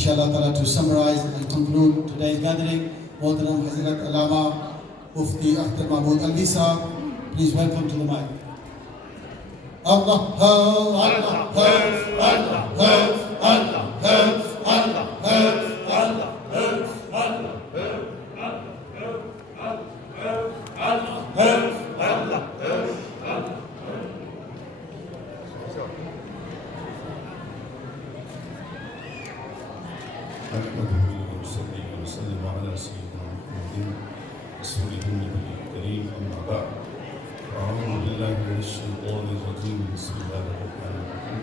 Inshallah ta'ala, to summarize and conclude today's gathering, Muhtaram Hazrat Allama Mufti Akhtar Mahmood Alvi Sahab, please welcome to the mic. Allah, Allah, Allah, Allah, Allah, Allah, Allah, وسلم على سيدنا محمد رسوله النبي الكريم أما بعد أعوذ بالله من الشيطان الرجيم بسم الله الرحمن الرحيم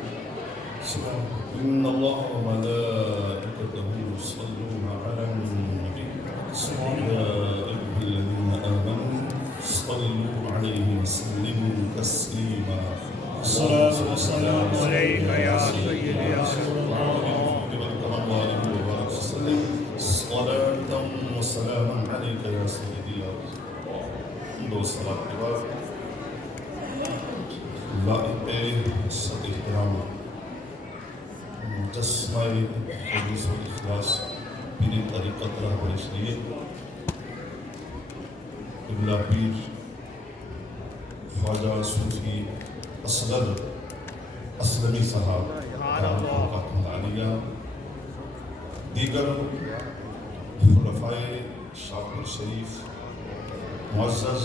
إن الله وملائكته يصلون على النبي يا أيها الذين آمنوا صلوا عليه وسلموا تسليما الصلاة والسلام عليك يا سيدي يا رسول الله صلاة وسلاما عليك يا سيدي يا رسول الله. دو صلاة کے بعد لائق صد احترام مجسمہ حدیث و اخلاص پیر طریقت رہبر شریعت قبلہ پیر خواجہ صوفی اصغر اسلمی صاحب عالیہ دیگر خلفائے شاکر شریف معزز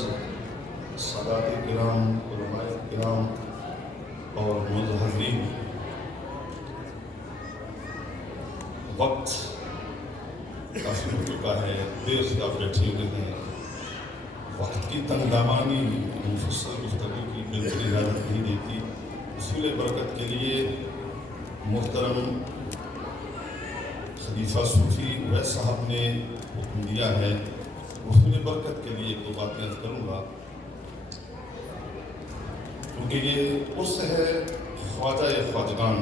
سادات کرام علماء کرام اور مظہرین، وقت کافی ہو چکا ہے، دیر سے آپ بیٹھے ہوئے ہیں، وقت کی تنگ دامانی مفصل گفتگو کی بالکل اجازت نہیں دیتی۔ حصول برکت کے لیے محترم خلیفہ صوفی ویس صاحب نے حکم دیا ہے، حصول برکت کے لیے ایک دو باتیں عرض کروں گا، کیونکہ یہ عرس ہے خواجہ خواجگان،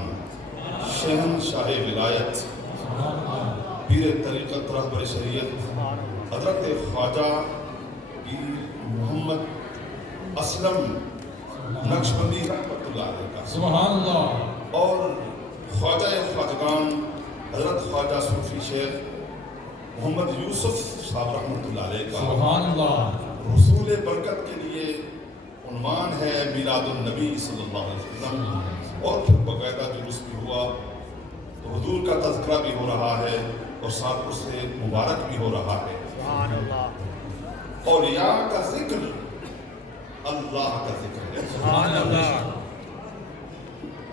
شہنشاہ ولایت، پیر طریقت رہبر شریعت حضرت خواجہ پیر محمد اسلم نقشبندی رحمۃ اللہ علیہ کا سبحان اللہ، اور خواجہ خواجگان حضرت خواجہ صوفی شیخ محمد یوسف صاحب رحمۃ اللہ علیہ کا سبحان اللہ، حصول برکت کے لیے عنوان ہے میلاد النبی صلی اللہ علیہ وسلم، اور پھر باقاعدہ جلوس بھی ہوا تو حضور کا تذکرہ بھی ہو رہا ہے اور ساتھ اس سے مبارک بھی ہو رہا ہے۔ سبحان اللہ، اولیاء کا ذکر اللہ کا ذکر ہے۔ سبحان اللہ،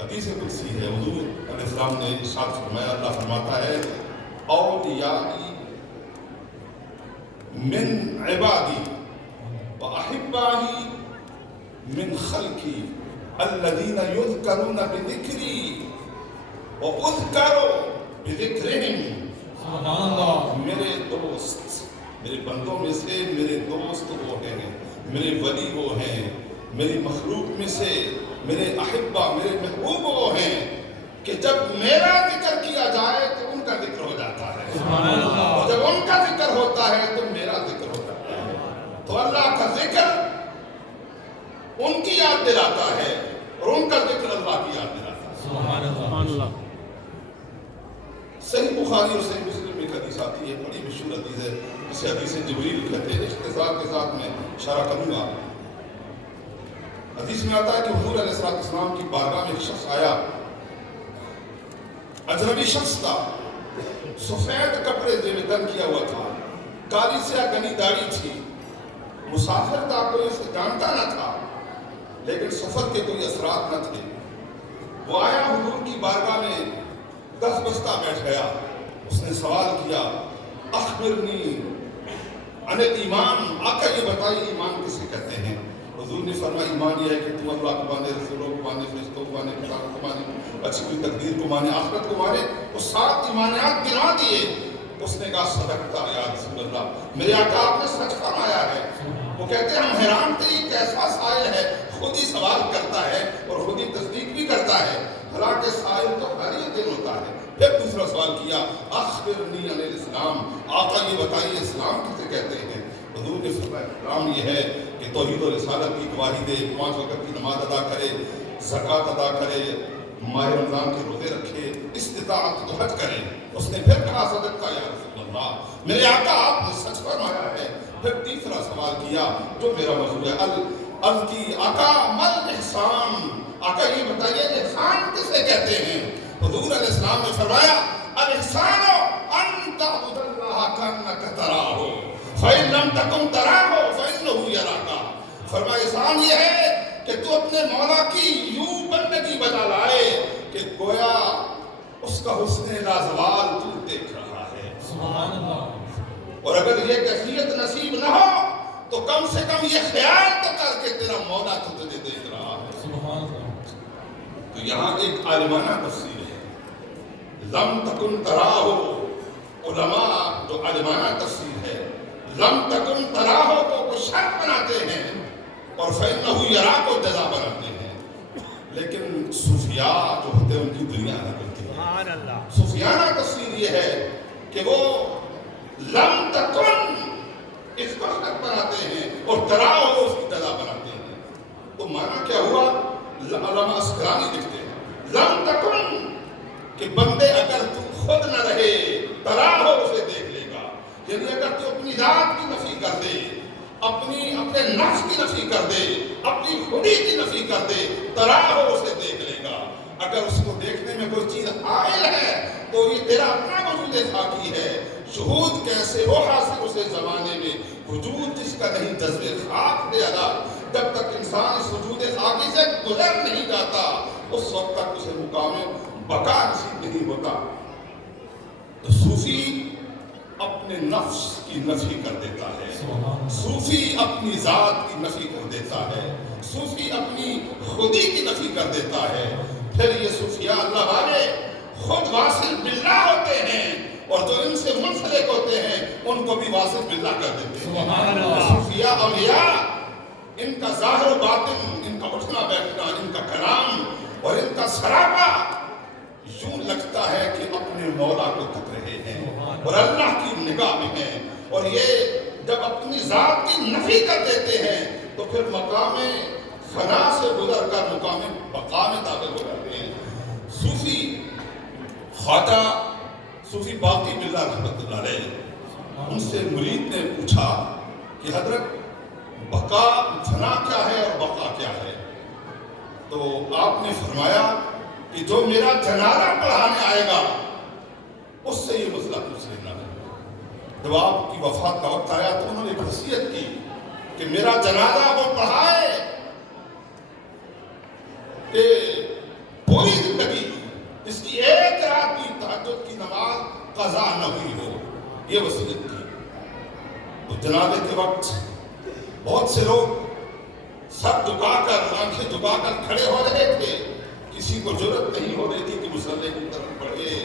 حدیث قدسی ہے، حضور علیہ السلام نے ارشاد فرمایا، اللہ فرماتا ہے اولیائی من عبادی واحبائی من خلقی الذین یذکرون بذکری واذکر بذکرہم۔ سبحان اللہ، میرے دوست، میرے بندوں میں سے میرے دوست وہ ہیں، میرے ولی وہ ہیں، میری مخلوق میں سے میرے احبہ، میرے محبوب وہ ہیں کہ جب میرا ذکر کیا جائے تو ان کا ذکر ہو جاتا ہے، سبحان اللہ، اور جب ان کا ذکر ہوتا ہے تو میرا ذکر ہو جاتا ہے۔ تو اللہ کا ذکر ان کی یاد دلاتا ہے اور ان کا ذکر اللہ کی یاد دلاتا ہے۔ سبحان اللہ، صحیح بخاری اور صحیح مسلم میں ایک حدیث آتی ہے، بڑی مشہور حدیث ہے، جسے حدیث جبریل کہتے ہیں، اختصار کے ساتھ میں اشارہ کروں گا۔ حدیث میں آتا ہے کہ حضور علیہ السلام کی بارگاہ میں ایک شخص آیا، اجنبی شخص تھا، سفید کپڑے زیب تن کیا ہوا تھا، کالی سیاہ گھنی داڑھی تھی، مسافر تھا، کوئی اسے جانتا نہ تھا، لیکن سفر کے کوئی اثرات نہ تھے۔ وہ آیا حضور کی بارگاہ میں، دس بستہ بیٹھ گیا، اس نے سوال کیا، اخبرنی عن الایمان، آقا یہ بتائیے ایمان کسے کہتے ہیں؟ حضور نے فرمایا ایمان یہ ہے کہ تم اللہ کو مانے، رسولوں کو مانے، فرشتوں کو مانے، کتابوں کو مانے، اچھی کوئی تقدیر کو مانے، آخرت کو مانے۔ وہ 7 ایمانیات گنا دیے۔ اس نے کہا صدقتا یا رسول اللہ، میرے آقا آپ نے سچ فرمایا ہے۔ وہ کہتے ہیں ہم حیران تھے، یہ کیسا سائل ہے، خود ہی سوال کرتا ہے اور خود ہی تصدیق بھی کرتا ہے، حالانکہ سائل تو ہر ہی دن ہوتا ہے۔ پھر دوسرا سوال کیا، اخبرنی عن الاسلام، آقا یہ بتائیے اسلام کسے کہتے ہیں؟ حضور نے فرمایا اسلام یہ ہے کہ توحید و رسالت کی گواہی دے، 5 وقت کی نماز ادا کرے، زکوٰۃ ادا کرے، ماہ رمضان کے روزے رکھے، استطاعت تو حج کرے، اس نے پھر کہا صدقہ یا رسول اللہ، میرے آقا آپ نے سچ فرمایا ہے۔ پھر تیسرا سوال کیا جو میرا موضوع ہے، عرض کی آقا مل احسان، آقا یہ بتائیے احسان کسے کہتے ہیں؟ حضور علیہ السلام نے فرمایا الاحسان ان تعبد اللہ کانک تراہ فإن لم تکن تراہ فإنہ یراک۔ فرمایا احسان یہ ہے کہ تو اپنے مولا کی یوں بندگی بجا لائے کہ گویا اس کا حسن لازوال تو دیکھ رہا ہے۔ سبحان اللہ۔ اور اگر یہ کیفیت نصیب نہ ہو تو کم سے کم یہ خیال تو کر کے تیرا مولا تو تجھے دیکھ رہا ہے۔ سبحان اللہ۔ تو یہاں ایک عالمانہ تفسیر ہے، لم تکن تراہ، علماء جو عالمانہ تفسیر ہے، لم تکن تراہ کو وہ شرط بناتے ہیں اور فإنہ یراک کو جزا بناتے ہیں، لیکن صوفیاء جو ہوتے ہیں ان کی دنیا نہ کرتی ہے۔ سبحان اللہ۔ صوفیانہ تفسیر یہ ہے کہ وہ لم تکن اس کو شرط بناتے ہیں اور تراہ کو اس کی جزا بناتے ہیں۔ تو معنی کیا ہوا؟ علامہ اسقلانی لکھتے ہیں لم تکن کہ بندے اگر تو خود نہ رہے تراہ اسے دیکھ لے گا، یعنی اگر تو اپنی ذات کی نفی کر دے، اپنے نفس کی نفی کر دے، اپنی خودی کی نفی کر دے، تراہ اسے دیکھ لے گا۔ اگر اس کو دیکھنے میں کوئی چیز حائل ہے تو یہ تیرا اپنا وجود خاکی ہے۔ شہود کیسے ہو حاصل اسے زمانے میں وجود جس کا نہیں جذبے خاک دے ادا، جب تک انسان اس وجود خاکی سے گزر نہیں جاتا اس وقت تک اسے مقام بقا نصیب نہیں ہوتا۔ تو صوفی اپنے نفس کی نفی کر دیتا ہے، صوفی اپنی ذات کی نفی کر دیتا ہے، صوفی اپنی خودی کی نفی کر دیتا ہے۔ پھر یہ صوفیاء اللہ والے خود واصل باللہ ہوتے ہیں اور جو ان سے منسلک ہوتے ہیں ان کو بھی واصل باللہ کر دیتے ہیں۔ سبحان اللہ۔ صوفیاء اولیاء ان کا ظاہر و باطن، ان کا اٹھنا بیٹھنا، ان کا کلام اور ان کا سراپا یوں لگتا ہے کہ اپنے مولا کو تک رہے ہیں اور اللہ کی نگاہ میں ہیں، اور یہ جب اپنی ذات کی نفی کر دیتے ہیں تو پھر مقام فنا سے گزر کر مقام بقا میں داخل ہو جاتے ہیں۔ صوفی خواجہ صوفی باقی باللہ رحمۃ اللہ علیہ، ان سے مرید نے پوچھا کہ حضرت بقا فنا کیا ہے اور بقا کیا ہے؟ تو آپ نے فرمایا کہ جو میرا جنازہ پڑھانے آئے گا اس سے یہ مسئلہ پوچھ لینا ہے۔ جب آپ کی وفات کا وقت آیا تو انہوں نے ایک وصیت کی کہ میرا جنازہ وہ پڑھائے کہ پوری زندگی اس کی ایک رات بھی تہجد کی نماز قضا نہ ہوئی ہو، یہ وصیت کی۔ تو جنازے کے وقت بہت سے لوگ سر جھکا کر آنکھیں جھکا کر کھڑے ہو رہے تھے، کسی کو جرأت نہیں ہو رہی تھی کہ مصلی کی طرف بڑھے۔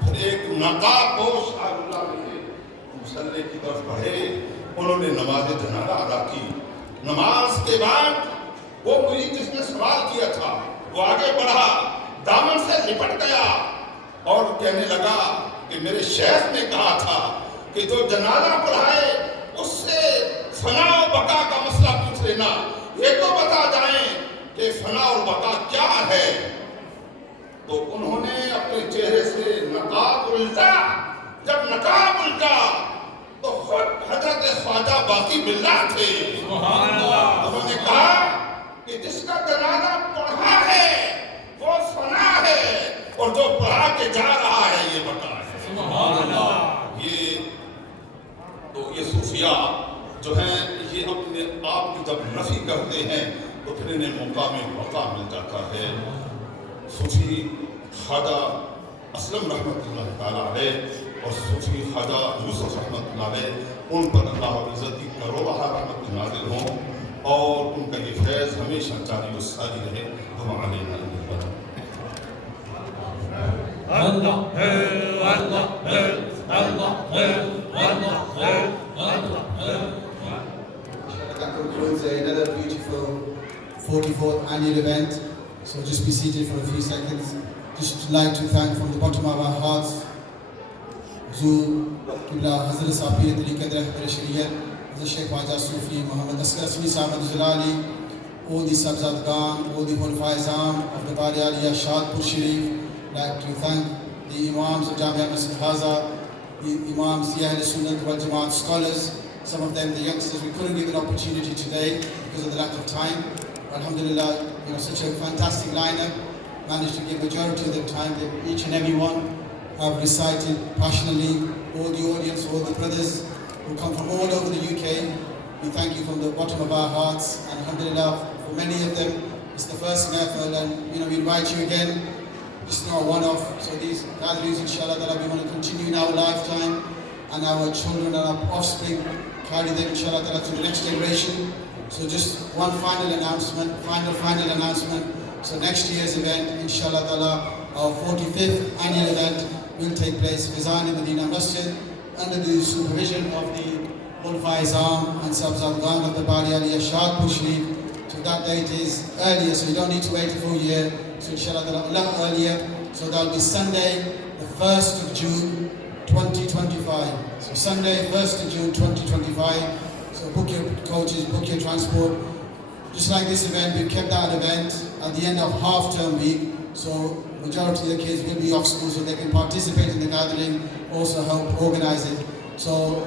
پھر ایک نقاب پوش شاہ اللہ نے مصلی کی طرف بڑھے، انہوں نے نماز جنازہ ادا کی۔ نماز کے بعد وہ مرید جس نے سوال کیا تھا وہ آگے بڑھا، دامن سے لپٹ گیا اور کہنے لگا کہ میرے شیخ نے کہا تھا کہ جو جنازہ پڑھائے اس سے فنا و بقا کا مسئلہ پوچھ لینا، یہ تو بتا جائیں کہ فنا اور بقا کیا ہے۔ تو انہوں نے اپنے چہرے سے نقاب الٹا، جب نقاب الٹا تو خود حضرت خواجہ باقی باللہ تھے۔ سبحان اللہ۔ انہوں نے کہا کہ جس کا جنازہ پڑھا ہے وہ فنا ہے اور جو پڑھا کے جا رہا ہے یہ بقا ہے۔ سبحان اللہ۔ یہ صوفیاء جو ہیں یہ اپنے آپ کی جب نفی کرتے ہیں تو پھر انہیں مقام بقا مل جاتا ہے۔ صوفی خواجہ اسلم رحمۃ اللہ تعالیٰ علیہ اور صوفی خواجہ یوسف رحمۃ اللہ علیہ، ان پر اللہ عزت کی کروڑہ رحمت نازل ہوں اور ان کا یہ فیض ہمیشہ جاری و ساری رہے۔ ہم علینا اللہ ہے، اللہ ہے، اللہ ہے، اللہ ہے، اللہ ہے۔ That concludes another beautiful 44th annual event. So just be seated for a few seconds. Just like to thank from the bottom of our hearts Huzur Qibla Hazrat Sahib Pir Tariqat Rahbar Shariat Hazrat Sheikh Khwaja Sufi Muhammad Asghar Asmi Sahib Jalali, all the Sabzadgan, all the Khulafai Azam of the Bari Aliyah Shadpur Sharif. Like to thank the Imams of Jamia Masjid Haza, the Imams, the Ahl Sunnah wal Jamaat scholars, some of them, the youngsters, we couldn't give an opportunity today because of the lack of time. Alhamdulillah, such a fantastic lineup, managed to give majority of their time. Each and every one have recited passionately. All the audience, all the brothers who come from all over the UK, we thank you from the bottom of our hearts. And alhamdulillah, for many of them, it's the first mehfil, and we invite you again. It's not a one-off. So these gatherings, inshallah, we want to continue in our lifetime, and our children and our offspring carry them, inshallah, to the next generation. So just one final announcement. So next year's event, inshallah, our 45th annual event will take place in Fizan-e-Medina Masjid under the supervision of the Khulafai Azam and Sabzadgan of the Bari Aliyah Shadpur Sharif. So that date is earlier, so you don't need to wait a full year. So inshallah a lot earlier. So that will be Sunday, the 1st of June 2025. So Sunday, 1st of June 2025. So book your coaches, book your transport. Just like this event, we've kept that event at the end of half-term week. So majority of the kids will be off school, so they can participate in the gathering, also help organize it. So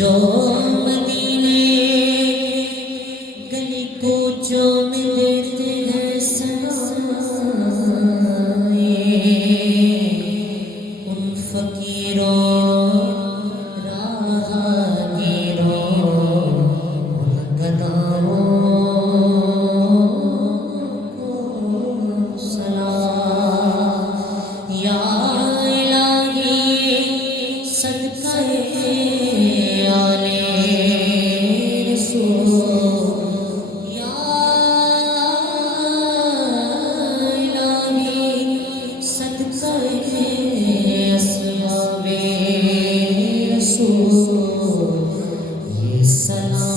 جو مدینے گلی کوچوں میں دیتے ہیں سنائیں ان فقیروں راہگیروں ان گداؤں کو سلام یا الہی صدقہ آلے رسول یا الہی صدقہ اصحاب رسول یہ سلام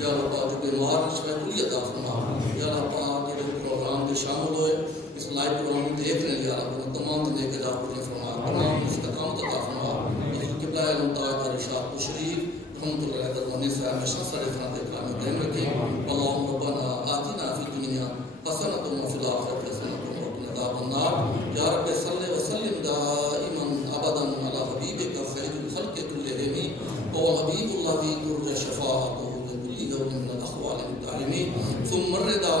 یا اللہ پاک جو بیمار شفا کلی عطا فرما یا اللہ پاک جو پروگرام میں شامل ہوئے لائیو پروگرام دیکھ رہے ہیں یا رب تمام کو نیک اجر عطا فرما، تمام استقامت عطا فرما۔ قبلہ علم تاج ارشاد شریف رحمۃ اللہ علیہ دربانی سے ہمیشہ سارے خانہ اکرام میں دائم رکھیں۔ اللہم ربنا آتنا فی الدنیا حسنۃ وفی الآخرۃ حسنۃ وقنا عذاب النار۔ یا رب صلی وسلم دائما ابدا علی حبیبک خیر الخلق کلہم وحبیب اللہ ترجى شفاعته لكل يوم من الاحوال الدائمين ثم الرضا